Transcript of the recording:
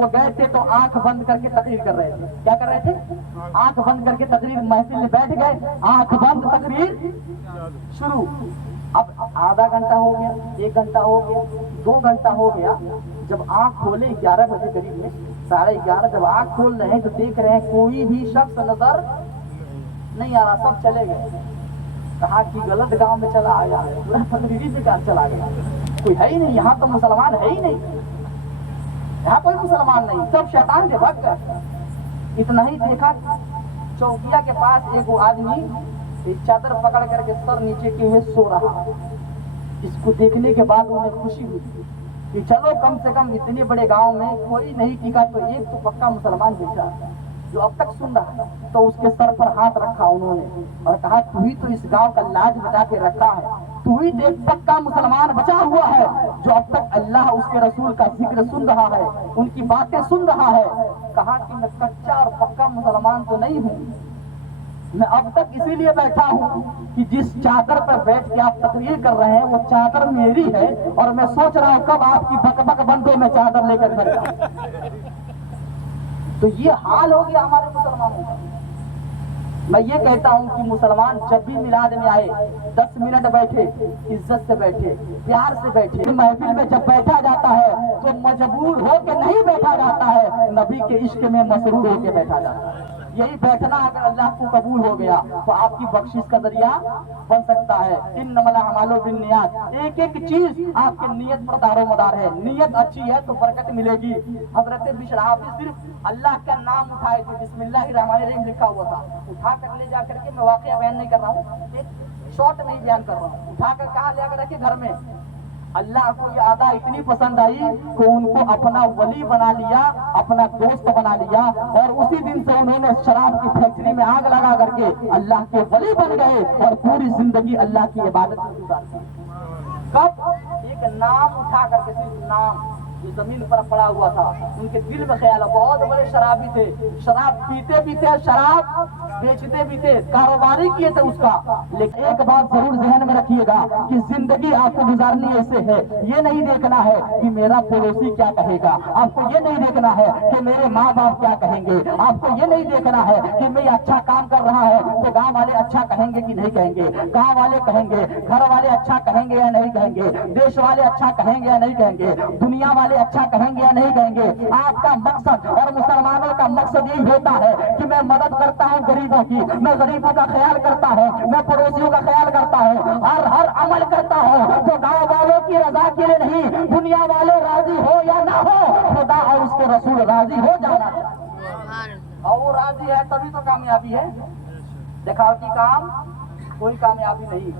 وہ گئے تھے تو آنکھ بند کر کے تقریر کر رہے تھے. کیا کر رہے تھے؟ آنکھ بند کر کے تقریر. محفل میں بیٹھ گئے, آنکھ بند, تقریر شروع. اب آدھا گھنٹہ ہو گیا, 1 گھنٹہ ہو گیا, 2 گھنٹہ ہو گیا. جب آنکھ کھولے 11 بجے قریب میں, 11:30, جب آنکھ کھول رہے ہیں تو دیکھ رہے ہیں کوئی بھی شخص نظر نہیں آ رہا, سب چلے گئے. کہا کہ غلط گاؤں میں چلا آیا ہے, پورا تقریری بیکار چلا گیا, کوئی ہے ہی نہیں یہاں, تو مسلمان ہے ہی نہیں, یہاں کوئی مسلمان نہیں, سب شیطان کے بھگ گئے. اتنا ہی دیکھا, چوکیا کے پاس ایک آدمی ایک چادر پکڑ کر کے سر نیچے کیے ہوئے سو رہا. اس کو دیکھنے کے بعد انہیں خوشی ہوئی کہ چلو کم سے کم اتنے بڑے گاؤں میں کوئی نہیں ٹکا تو ایک تو پکا مسلمان بیٹھا جو اب تک سن رہا ہے. تو اس کے سر پر ہاتھ رکھا انہوں نے اور کہا تو ہی تو اس گاؤں کا لاج بچا کے رکھا ہے, تو ہی تو ایک پکا مسلمان بچا ہوا ہے جو اب تک اللہ اس کے رسول کا ذکر سن رہا ہے, ان کی باتیں سن رہا ہے. کہا کہ میں کچا اور پکا مسلمان تو نہیں ہوں, میں اب تک اسی لیے بیٹھا ہوں کہ جس چادر پر بیٹھ کے آپ تقریر کر رہے ہیں وہ چادر میری ہے, اور میں سوچ رہا ہوں کب آپ کی بک بک بندوں میں چادر لے کر گھر جاؤں. تو یہ حال ہو گیا ہمارے مسلمانوں کا. میں یہ کہتا ہوں کہ مسلمان جب بھی میلاد میں آئے 10 منٹ بیٹھے, عزت سے بیٹھے, پیار سے بیٹھے. محفل میں جب بیٹھا جاتا ہے تو مجبور ہو کے نہیں بیٹھا جاتا ہے, نبی کے عشق میں مسرور ہو کے بیٹھا جاتا ہے. یہی بیٹھنا اگر اللہ کو قبول ہو گیا تو آپ کی بخشش کا ذریعہ بن سکتا ہے. انما الاعمال بالنیات, ایک ایک چیز آپ کے نیت پر دار و مدار ہے. نیت اچھی ہے تو برکت ملے گی. حضرت بشر حافظ صرف اللہ کا نام اٹھائے تھے, بسم اللہ الرحمن الرحیم لکھا ہوا تھا, اٹھا کر لے جا کر کے, میں واقعہ بیان نہیں کر رہا ہوں, ایک شارٹ نہیں بیان کر رہا ہوں, اٹھا کر کہاں لے کر رکھے گھر میں. اللہ کو یہ ادا اتنی پسند آئی کہ ان کو اپنا ولی بنا لیا, اپنا دوست بنا لیا, اور اسی دن سے انہوں نے شراب کی فیکٹری میں آگ لگا کر کے اللہ کے ولی بن گئے اور پوری زندگی اللہ کی عبادت میں گزار دی. کب؟ ایک نام اٹھا کر کے, صرف نام جو زمین پر پڑا ہوا تھا. ان کے دل میں خیال ہے, بہت بڑے شرابی تھے, شراب پیتے بھی تھے, شراب بیچتے بھی تھے, کاروباری کیے تھے اس کا. لیکن ایک بات ضرور ذہن میں رکھیے گا کہ زندگی آپ کو گزارنی ایسے ہے, یہ نہیں دیکھنا ہے کہ میرا پڑوسی کیا کہے گا, آپ کو یہ نہیں دیکھنا ہے کہ میرے ماں باپ کیا کہیں گے, آپ کو یہ نہیں دیکھنا ہے کہ میں اچھا کام کر رہا ہوں تو گاؤں والے اچھا کہیں گے کہ نہیں کہیں گے. گاؤں والے کہیں گے, گھر والے اچھا کہیں گے یا نہیں کہیں گے, دیش والے اچھا کہیں گے یا نہیں کہیں گے, دنیا والے اچھا کہیں گے یا نہیں کہیں گے. آپ کا مقصد اور مسلمانوں کا مقصد یہی ہوتا ہے کہ میں مدد کرتا ہوں غریبوں کی, میں غریبوں کا خیال کرتا ہوں, میں پڑوسیوں کا خیال کرتا ہوں, ہر عمل کرتا ہوں تو گاؤں والوں کی رضا کے لیے نہیں, دنیا والے راضی ہو یا نہ ہو, خدا اور اس کے رسول راضی ہو جانا چاہیے, اور وہ راضی ہے تبھی تو کامیابی ہے. دکھاوٹی کام کوئی کامیابی نہیں.